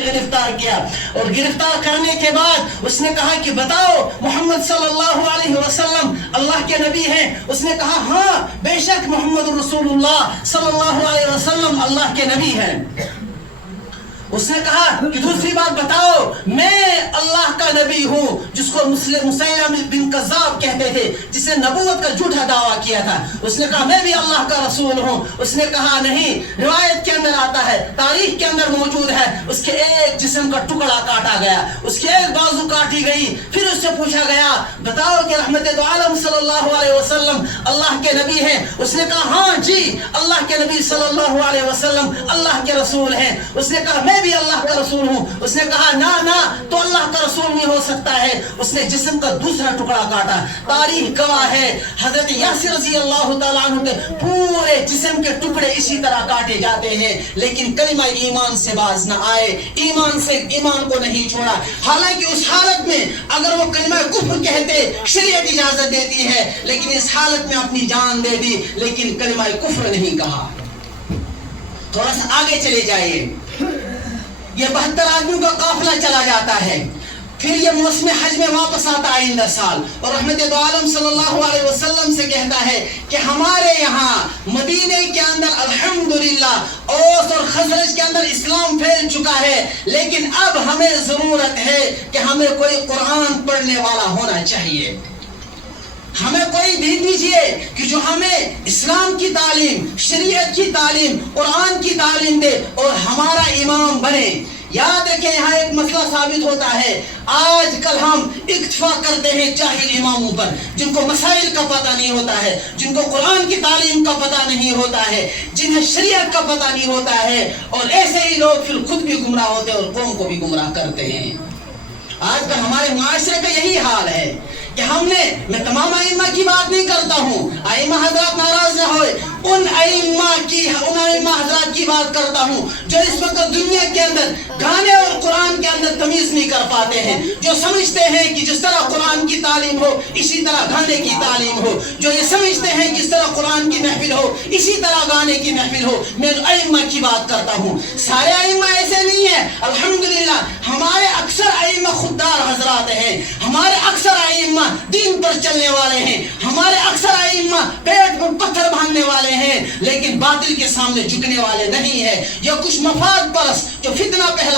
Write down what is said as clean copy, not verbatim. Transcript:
گرفتار کیا، اور گرفتار کرنے کے بعد اس نے کہا کہ بتاؤ محمد صلی اللہ علیہ وسلم اللہ کے نبی ہیں؟ اس نے کہا ہاں بے شک محمد رسول اللہ صلی اللہ علیہ وسلم اللہ کے نبی ہیں۔ اس نے کہا کہ دوسری بات بتاؤ میں اللہ کا نبی ہوں، جس کو مسیلمہ بن کذاب کہتے تھے، جس نے نبوت کا جھوٹا دعویٰ کیا تھا۔ اس نے کہا میں بھی اللہ کا رسول ہوں۔ اس نے کہا نہیں، روایت کے اندر آتا ہے، تاریخ کے اندر موجود ہے، اس کے ایک جسم کا ٹکڑا کاٹا گیا، اس کی ایک بازو کاٹی گئی۔ پھر اس سے پوچھا گیا بتاؤ کہ رحمت دو عالم صلی اللہ علیہ وسلم اللہ کے نبی ہیں؟ اس نے کہا ہاں جی اللہ کے نبی صلی اللہ علیہ وسلم اللہ کے رسول ہیں۔ اس نے کہا میں بھی اللہ کا رسول ہوں۔ اس نے کہا نا تو اللہ کا رسول نہیں ہو سکتا ہے۔ اس نے جسم کا دوسرا ٹکڑا کاٹا۔ تاریخ گواہ ہے حضرت یاسر رضی اللہ تعالیٰ عنہ کے پورے جسم کے ٹکڑے اسی طرح کاٹے جاتے ہیں، لیکن کلمہ ایمان سے باز نہ آئے، ایمان کو نہیں چھوڑا۔ حالانکہ اس حالت میں اگر وہ کلمہ کفر کہتے شریعت اجازت دیتی ہے، لیکن اس حالت میں اپنی جان دے دی، لیکن کلمہ کفر نہیں کہا۔ تھوڑا سا آگے چلے جائیے، یہ 72 آدمیوں کا قافلہ چلا جاتا ہے، پھر یہ موسم حج میں واپس آتا آئندہ سال، اور رحمت دو عالم صلی اللہ علیہ وسلم سے کہتا ہے کہ ہمارے یہاں مدینے کے اندر الحمدللہ اوس اور خزرج کے اندر اسلام پھیل چکا ہے، لیکن اب ہمیں ضرورت ہے کہ ہمیں کوئی قرآن پڑھنے والا ہونا چاہیے۔ ہمیں کوئی بھی دیجئے کہ جو ہمیں اسلام کی تعلیم، شریعت کی تعلیم، قرآن کی تعلیم دے اور ہمارا امام بنے۔ یاد رکھیں یہاں ایک مسئلہ ثابت ہوتا ہے، آج کل ہم اکتفا کرتے ہیں جاہل اماموں پر، جن کو مسائل کا پتہ نہیں ہوتا ہے، جن کو قرآن کی تعلیم کا پتہ نہیں ہوتا ہے، جنہیں شریعت کا پتہ نہیں ہوتا ہے، اور ایسے ہی لوگ پھر خود بھی گمراہ ہوتے ہیں اور قوم کو بھی گمراہ کرتے ہیں۔ آج کل ہمارے معاشرے کا یہی حال ہے کہ میں تمام ائمہ کی بات نہیں کرتا ہوں، ائمہ حضرات ناراض نہ ہوئے، ان ائمہ حضرات کی بات کرتا ہوں جو اس وقت دنیا کے اندر گانے اور قرآن کے اندر تمیز نہیں کر پاتے ہیں، جو سمجھتے ہیں کہ جس طرح قرآن کی تعلیم ہو اسی طرح گانے کی تعلیم ہو، جو یہ سمجھتے ہیں جس طرح قرآن کی محفل ہو اسی طرح گانے کی محفل ہو۔ میں ائمہ کی بات کرتا ہوں، سارے ائمہ ایسے نہیں ہیں، الحمدللہ ہمارے اکثر ائمہ خوددار حضرات ہیں، ہمارے اکثر ائمہ دین پر چلنے والے ہیں، ہمارے اکثر ائمہ پیٹ پر پتھر باندھنے والے ہیں، لیکن باطل کے سامنے جھکنے والے نہیں ہیں۔ یہ کچھ مفاد پرست جو فتنہ پہلا